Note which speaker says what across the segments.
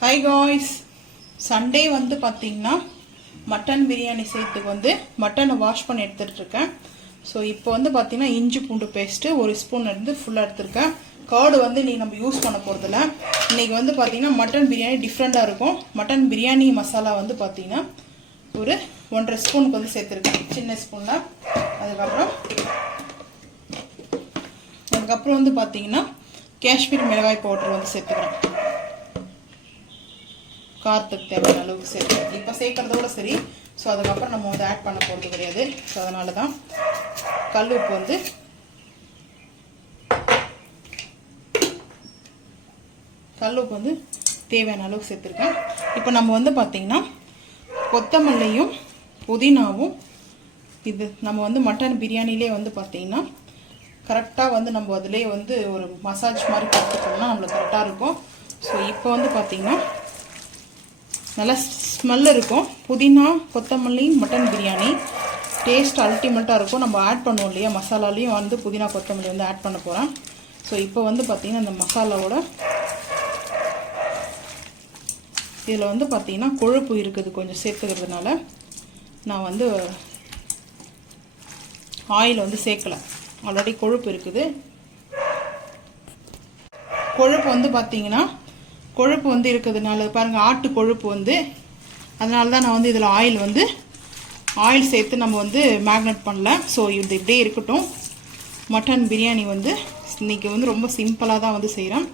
Speaker 1: Hi guys Sunday வந்து பார்த்தீங்கன்னா mutton biryani செய்யறதுக்கு வந்து மட்டனை வாஷ் பண்ணி எடுத்துட்டு இருக்கேன். ஸோ இப்போ வந்து பார்த்தீங்கன்னா இஞ்சி பூண்டு பேஸ்ட்டு ஒரு ஸ்பூன் இருந்து ஃபுல்லாக எடுத்திருக்கேன். கர்டு வந்து இன்னைக்கு நம்ம யூஸ் பண்ண போகிறதில்ல இன்றைக்கி வந்து பார்த்தீங்கன்னா மட்டன் பிரியாணி டிஃப்ரெண்ட்டாக இருக்கும். மட்டன் பிரியாணி மசாலா வந்து பார்த்தீங்கன்னா ஒரு ஒன்றரை ஸ்பூனுக்கு வந்து சேர்த்துருக்கேன். சின்ன ஸ்பூனில் அதுக்கப்புறம் அதுக்கப்புறம் வந்து பார்த்தீங்கன்னா காஷ்மீர் மிளகாய் பவுடர் வந்து சேர்த்துக்கிறேன். காரத்துக்கு தேவையான அளவுக்கு சேர்த்து இப்போ சேர்க்குறதோட சரி. ஸோ அதுக்கப்புறம் நம்ம வந்து ஆட் பண்ண போகிறது கிடையாது. ஸோ அதனால தான் கல் உப்பு வந்து கல் உப்பு வந்து தேவையான அளவுக்கு சேர்த்துருக்கேன். இப்போ நம்ம வந்து பார்த்திங்கன்னா கொத்தமல்லியும் புதினாவும் இது நம்ம வந்து மட்டன் பிரியாணிலே வந்து பார்த்திங்கன்னா கரெக்டாக வந்து நம்ம அதிலே வந்து ஒரு மசாஜ் மாதிரி கொடுத்துட்டோம்னா நம்மளுக்கு கரெக்டாக இருக்கும். ஸோ இப்போ வந்து பார்த்திங்கன்னா நல்லா ஸ்மெல் இருக்கும். புதினா கொத்தமல்லி மட்டன் பிரியாணி டேஸ்ட் அல்டிமேட்டாக இருக்கும். நம்ம ஆட் பண்ணுவோம் இல்லையா? மசாலாலையும் வந்து புதினா கொத்தமல்லி வந்து ஆட் பண்ண போகிறேன் ஸோ இப்போ வந்து பார்த்திங்கன்னா அந்த மசாலாவோட இதில் வந்து பார்த்திங்கன்னா கொழுப்பு இருக்குது கொஞ்சம் சேர்த்துக்கிறதுனால. நான் வந்து ஆயில் வந்து சேர்க்கலை. ஆல்ரெடி கொழுப்பு இருக்குது. கொழுப்பு வந்து பார்த்திங்கன்னா கொழுப்பு வந்து இருக்கிறதுனால பாருங்கள் ஆட்டு கொழுப்பு வந்து அதனால தான் நான் வந்து இதில் ஆயில் வந்து ஆயில் சேர்த்து நம்ம வந்து மேக்னெட் பண்ணல. ஸோ இது இப்படியே இருக்கட்டும். மட்டன் பிரியாணி வந்து இன்றைக்கி வந்து ரொம்ப சிம்பிளாக தான் வந்து செய்கிறேன்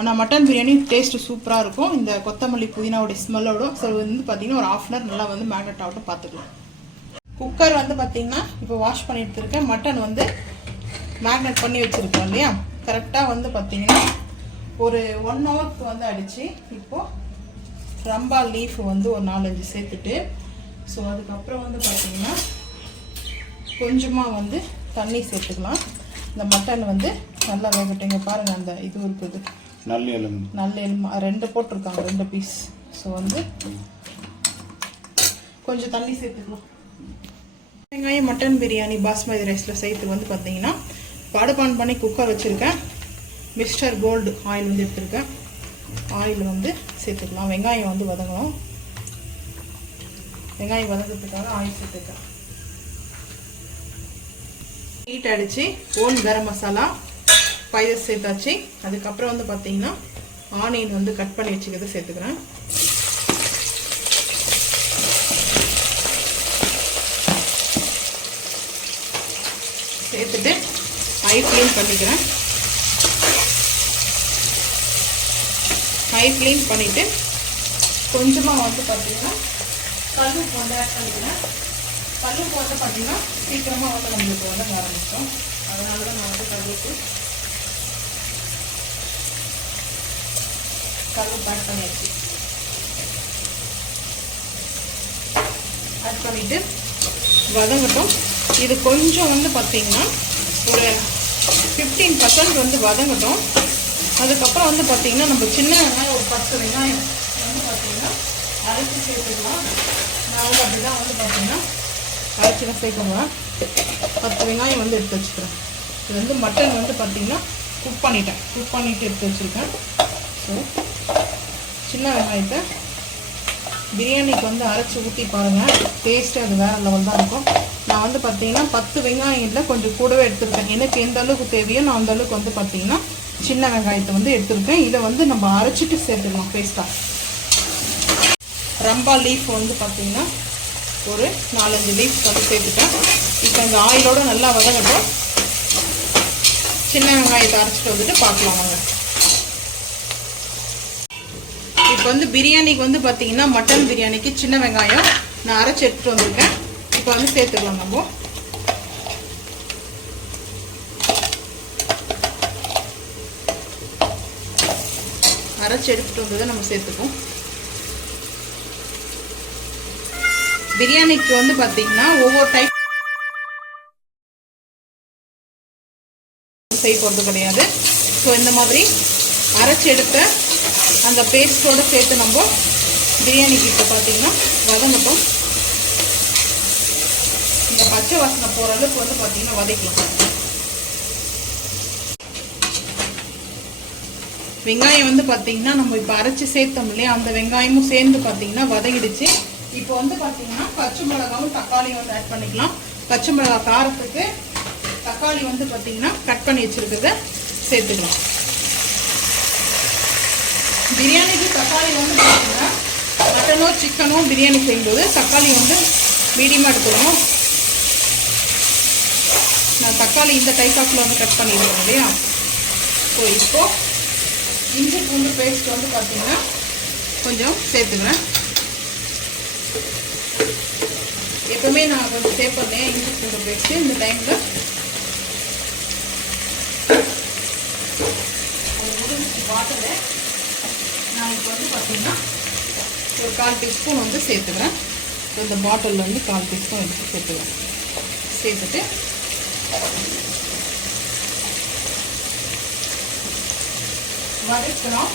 Speaker 1: ஆனால் மட்டன் பிரியாணி டேஸ்ட்டு சூப்பராக இருக்கும். இந்த கொத்தமல்லி புதினாவோட ஸ்மெல்லோட ஸோ வந்து பார்த்திங்கன்னா ஒரு ஆஃப் அன் ஹவர் நல்லா வந்து மேக்னெட் ஆகட்டும் பார்த்துக்கலாம் குக்கர் வந்து பார்த்தீங்கன்னா இப்போ வாஷ் பண்ணி எடுத்துருக்கேன் மட்டன் வந்து மேக்னெட் பண்ணி வச்சுருக்கோம் இல்லையா? கரெக்டாக வந்து பார்த்தீங்கன்னா ஒரு ஒன் ஹவருக்கு வந்து அடித்து இப்போது ரம்பா லீஃப் வந்து ஒரு நாலஞ்சு சேர்த்துட்டு ஸோ அதுக்கப்புறம் வந்து பார்த்தீங்கன்னா கொஞ்சமாக வந்து தண்ணி சேர்த்துக்கலாம். இந்த மட்டன் வந்து நல்லா வேகட்டும். இங்கே பாருங்கள் அந்த இது இருக்குது.
Speaker 2: நல்ல எலும்பு.
Speaker 1: நல்ல எலும்பு. ரெண்டு போட்டிருக்காங்க ரெண்டு பீஸ் ஸோ வந்து கொஞ்சம் தண்ணி சேர்த்துக்கலாம். வெங்காயம் மட்டன் பிரியாணி பாஸ்மதி ரைஸில் செய்யறதுக்கு வந்து பார்த்தீங்கன்னா பாடுபான் பண்ணி குக்கர் வச்சுருக்கேன். மிஸ்டர் கோல்டு ஆயில் வந்து எடுத்துருக்கேன். ஆயில் வந்து சேர்த்துக்கலாம். வெங்காயம் வந்து வதங்கணும். வெங்காயம் வதங்கிறதுக்காக ஆயில் சேர்த்துருக்கேன். ஹீட் அடித்து ஓன் கரம் மசாலா பயிர் சேர்த்தாச்சு. அதுக்கப்புறம் வந்து பார்த்தீங்கன்னா ஆனியன் வந்து கட் பண்ணி வச்சுக்கிறது சேர்த்துக்கிறேன். சேர்த்துட்டு ஐ க்ளீன் பண்ணிக்கிறேன். ஹை ஃப்ளேம் பண்ணிவிட்டு கொஞ்சமாக வந்து பார்த்தீங்கன்னா கல்லுப்பு வந்து ஆட் பண்ணிக்கிறேன். கல்லுப்பு வந்து பார்த்தீங்கன்னா சீக்கிரமாக வந்து நம்மளுக்கு வந்து ஆரம்பிச்சோம் அதனால தான் நான் வந்து கல்லுப்பு கல்லுப்பு ஆட் பண்ணியாச்சு. ஆட் பண்ணிவிட்டு வதங்கட்டும். இது கொஞ்சம் வந்து பார்த்தீங்கன்னா ஒரு ஃபிஃப்டீன் பர்சன்ட் வந்து வதங்கட்டும். அதுக்கப்புறம் வந்து பார்த்தீங்கன்னா நம்ம சின்ன வெங்காயம் ஒரு பத்து வெங்காயம் வந்து பார்த்தீங்கன்னா அரைச்சி சேர்த்துக்கலாம். நான் வந்து அப்படி தான் வந்து பார்த்திங்கன்னா அரைச்சி தான் சேர்க்கணும். பத்து வெங்காயம் வந்து எடுத்து வச்சுக்கிறேன். இது வந்து மட்டன் வந்து பார்த்திங்கன்னா குக் பண்ணிட்டேன். குக் பண்ணிவிட்டு எடுத்து வச்சுருக்கேன். ஸோ சின்ன வெங்காயத்தை பிரியாணிக்கு வந்து அரைச்சி ஊற்றி பாருங்கள் டேஸ்ட்டு அது வேறு லெவல் தான் இருக்கும். நான் வந்து பார்த்தீங்கன்னா பத்து வெங்காயத்தில் கொஞ்சம் கூடவே எடுத்துருக்கேன். எனக்கு எந்த அளவுக்கு தேவையோ நான் அந்த அளவுக்கு வந்து பார்த்தீங்கன்னா சின்ன வெங்காயத்தை வந்து எடுத்துருக்கேன். இதை வந்து நம்ம அரைச்சிட்டு சேர்த்துக்கலாம் பேஸ்ட்டாக ரம்பா லீஃப் வந்து பார்த்தீங்கன்னா ஒரு நாலஞ்சு லீஃப் வந்து சேர்த்துட்டேன். இப்போ இந்த ஆயிலோடு நல்லா வதங்கட்டும். சின்ன வெங்காயத்தை அரைச்சிட்டு வந்துட்டு பார்க்கலாம் வாங்க. இப்போ வந்து பிரியாணிக்கு வந்து பார்த்தீங்கன்னா மட்டன் பிரியாணிக்கு சின்ன வெங்காயம் நான் அரைச்சி எடுத்துகிட்டு வந்திருக்கேன். இப்போ வந்து சேர்த்துக்கலாம் நம்ம. அரைச்சி எடுத்துகிட்டு வந்ததை நம்ம சேர்த்துப்போம். பிரியாணிக்கு வந்து பார்த்தீங்கன்னா ஒவ்வொரு டைப் செய்ய போகிறது கிடையாது. ஸோ இந்த மாதிரி அரைச்சி எடுத்த அந்த பேஸ்ட்டோடு சேர்த்து நம்ம பிரியாணிக்கு இப்போ பார்த்தீங்கன்னா வதங்கட்டும். இந்த பச்சை வாசனை போகிற அளவுக்கு வந்து பார்த்தீங்கன்னா வதக்கலாம் வெங்காயம் வந்து பார்த்தீங்கன்னா நம்ம இப்போ அரைச்சி சேர்த்தோம் இல்லையா? அந்த வெங்காயமும் சேர்ந்து பார்த்தீங்கன்னா வதங்கிடுச்சு. இப்போ வந்து பார்த்தீங்கன்னா பச்சை மிளகாவும் தக்காளியும் வந்து ஆட் பண்ணிக்கலாம். பச்சை மிளகா காரத்துக்கு தக்காளி வந்து பார்த்தீங்கன்னா கட் பண்ணி வச்சிருக்கிறத சேர்த்துக்கலாம். பிரியாணிக்கு தக்காளி வந்து பார்த்தீங்கன்னா மட்டனோ சிக்கனோ பிரியாணி செய்யும்போது தக்காளி வந்து மீடியமாக எடுத்துக்கணும். நான் தக்காளி இந்த டைப் ஆஃப்ல வந்து கட் பண்ணிடுவேன் இல்லையா? ஸோ இப்போ இஞ்சி பூண்டு பேஸ்ட் வந்து பார்த்தீங்கன்னா கொஞ்சம் சேர்த்துக்கிறேன். எப்பவுமே நான் கொஞ்சம் சேர்ப்பேன் இஞ்சி பூண்டு பேஸ்ட்டு இந்த டைமில் அது முடிஞ்சு பாட்டில் நான் இப்போ வந்து பார்த்தீங்கன்னா ஒரு கால் டீஸ்பூன் வந்து சேர்த்துக்கிறேன். இந்த பாட்டிலில் வந்து கால் டீஸ்பூன் எடுத்து சேர்த்துக்கிறேன். சேர்த்துட்டு வதக்கணும்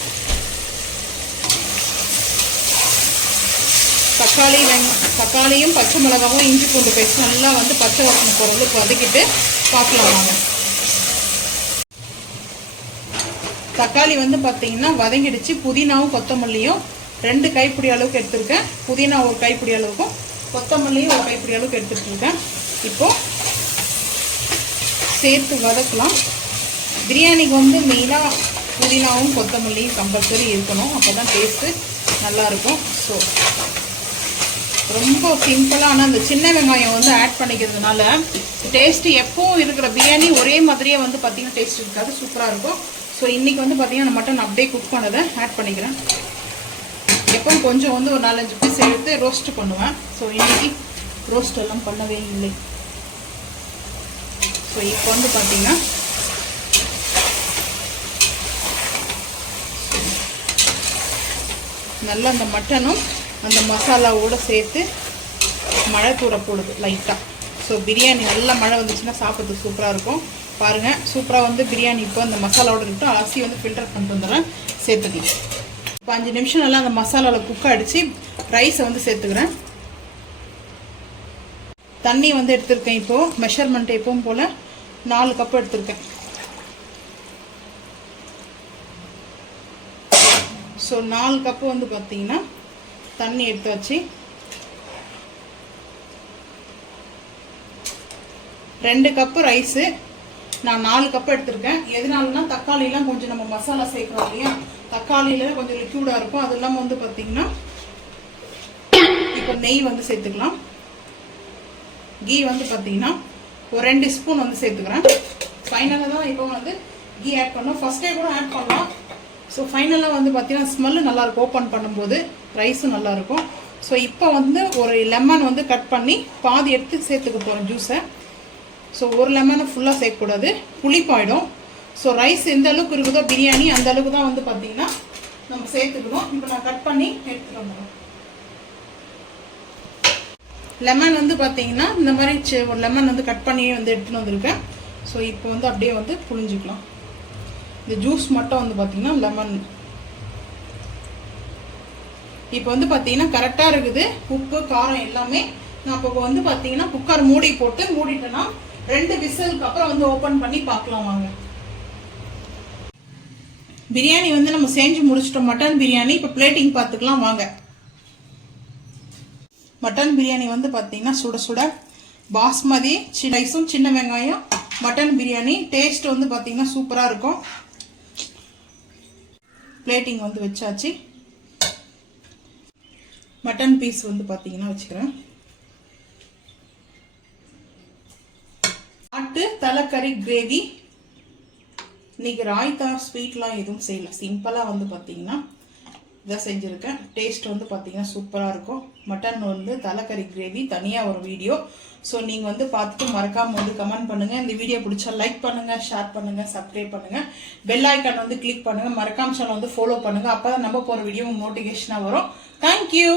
Speaker 1: தக்காளி வெங்க தக்காளியும் பச்சை மிளகாவும் இஞ்சி பூண்டு பேஸ்ட் நல்லா வந்து பச்சை வாசனை போகிறது வதக்கிட்டு பார்க்கலாம் வாங்க. தக்காளி வந்து பார்த்தீங்கன்னா வதங்கிடுச்சு. புதினாவும் கொத்தமல்லியும் ரெண்டு கைப்பிடி அளவுக்கு எடுத்துருக்கேன். புதினா ஒரு கைப்பிடி அளவுக்கும் கொத்தமல்லியும் ஒரு கைப்பிடி அளவுக்கு எடுத்துட்டு இருக்கேன் இப்போ சேர்த்து வதக்கலாம். பிரியாணிக்கு வந்து மெயினாக புதினாவும் கொத்தமல்லியும் கம்பல்சரி இருக்கணும். அப்போ தான் டேஸ்ட்டு நல்லாயிருக்கும். ஸோ ரொம்ப சிம்பிளாக ஆனால் அந்த சின்ன வெங்காயம் வந்து ஆட் பண்ணிக்கிறதுனால டேஸ்ட்டு எப்பவும் இருக்கிற பிரியாணி ஒரே மாதிரியே வந்து பார்த்திங்கன்னா டேஸ்ட் இருக்காது. சூப்பராக இருக்கும். ஸோ இன்றைக்கி வந்து பார்த்திங்கன்னா நான் மட்டன் அப்படியே குக் பண்ணதை ஆட் பண்ணிக்கிறேன். எப்பவும் கொஞ்சம் வந்து ஒரு நாலஞ்சு பீஸ் எடுத்து ரோஸ்ட் பண்ணுவேன். ஸோ இன்றைக்கி ரோஸ்ட் எல்லாம் பண்ணவே இல்லை. ஸோ இப்போ வந்து பார்த்திங்கன்னா நல்லா அந்த மட்டனும் அந்த மசாலாவோடு சேர்த்து மழை தூர போடுது லைட்டாக ஸோ பிரியாணி நல்லா மழை வந்துச்சுன்னா சாப்பிட்றதுக்கு சூப்பராக இருக்கும். பாருங்கள் சூப்பராக வந்து பிரியாணி இப்போ அந்த மசாலாவோட இருக்கட்டும் அலசி வந்து ஃபில்டர் பண்ணிட்டு வந்துடுறேன் சேர்த்துக்கலாம். இப்போ அஞ்சு நிமிஷம் நல்லா அந்த மசாலாவில் குக் அடித்து ரைஸை வந்து சேர்த்துக்கிறேன். தண்ணி வந்து எடுத்திருக்கேன் இப்போது மெஷர்மெண்ட் எப்பவும் போல் நாலு கப் எடுத்திருக்கேன். ஸோ நாலு கப்பு வந்து பார்த்தீங்கன்னா தண்ணி எடுத்து வச்சு ரெண்டு கப்பு ரைஸு நான் நாலு கப்பு எடுத்திருக்கேன். எதனாலனா தக்காளிலாம் கொஞ்சம் நம்ம மசாலா சேர்க்குறோம் இல்லையா? தக்காளியில் கொஞ்சம் லிக்யூடாக இருக்கும். அது இல்லாமல் வந்து பார்த்தீங்கன்னா இப்போ நெய் வந்து சேர்த்துக்கலாம். கீ வந்து பார்த்தீங்கன்னா ஒரு ரெண்டு ஸ்பூன் வந்து சேர்த்துக்கிறேன். ஃபைனலாக தான் இப்போ வந்து கீ ஆட் பண்ணோம். ஃபஸ்ட்டே கூட ஆட் பண்ணலாம். ஸோ ஃபைனலாக வந்து பார்த்தீங்கன்னா ஸ்மெல்லு நல்லாயிருக்கும் ஓப்பன் பண்ணும்போது ரைஸும் நல்லாயிருக்கும் ஸோ இப்போ வந்து ஒரு லெமன் வந்து கட் பண்ணி பாதி எடுத்து சேர்த்துக்க போகிறோம் ஜூஸை ஸோ ஒரு லெமனை ஃபுல்லாக சேர்க்கக்கூடாது. புளிப்பாயிடும். ஸோ ரைஸ் எந்த அளவுக்கு இருக்குதோ பிரியாணி அந்த அளவுக்கு தான் வந்து பார்த்தீங்கன்னா நம்ம சேர்த்துக்கணும். இப்போ நான் கட் பண்ணி எடுத்துகிட்டு வந்துடும் லெமன் வந்து பார்த்தீங்கன்னா இந்த மாதிரி ஒரு லெமன் வந்து கட் பண்ணி வந்து எடுத்துகிட்டு வந்திருக்கேன். ஸோ இப்போ வந்து அப்படியே வந்து புளிஞ்சிக்கலாம் இந்த ஜூஸ் மட்டும் வந்து பார்த்தீங்கன்னா லெமன் இப்போ வந்து பார்த்தீங்கன்னா கரெக்டாக இருக்குது. உப்பு காரம் எல்லாமே நான் இப்போ வந்து பார்த்தீங்கன்னா குக்கர் மூடி போட்டு மூடிட்டேன்னா ரெண்டு விசலுக்கு அப்புறம் வந்து ஓப்பன் பண்ணி பார்க்கலாம் வாங்க. பிரியாணி வந்து நம்ம செஞ்சு முடிச்சிட்டோம். மட்டன் பிரியாணி இப்போ பிளேட்டிங் பார்த்துக்கலாம் வாங்க. மட்டன் பிரியாணி வந்து பார்த்தீங்கன்னா சுட சுட. பாஸ்மதி ரைஸும் சின்ன வெங்காயம் மட்டன் பிரியாணி டேஸ்ட் வந்து பார்த்தீங்கன்னா சூப்பராக இருக்கும். பிளேட்டிங் வந்து வச்சாச்சு. மட்டன் பீஸ் வந்து பார்த்தீங்கன்னா வச்சுக்கிறேன். ஆட்டு தலைக்கறி கிரேவி இன்னைக்கு ராய்த்தா ஸ்வீட்லாம் எதுவும் செய்யல. சிம்பிளாக வந்து பார்த்தீங்கன்னா இதை செஞ்சுருக்கேன். டேஸ்ட் வந்து பார்த்தீங்கன்னா சூப்பராக இருக்கும். மட்டன் வந்து தலைக்கறி கிரேவி தனியாக ஒரு வீடியோ ஸோ நீங்கள் வந்து பார்த்துட்டு மறக்காமல் வந்து கமெண்ட் பண்ணுங்கள் இந்த வீடியோ பிடிச்சா லைக் பண்ணுங்கள் ஷேர் பண்ணுங்கள் சப்ஸ்கிரைப் பண்ணுங்கள் பெல் ஐக்கான் வந்து கிளிக் பண்ணுங்கள் மறக்காம சேனல் வந்து ஃபாலோ பண்ணுங்கள் அப்போ தான் நம்ம போகிற வீடியோ நோட்டிஃபிகேஷனாக வரும். தேங்க்யூ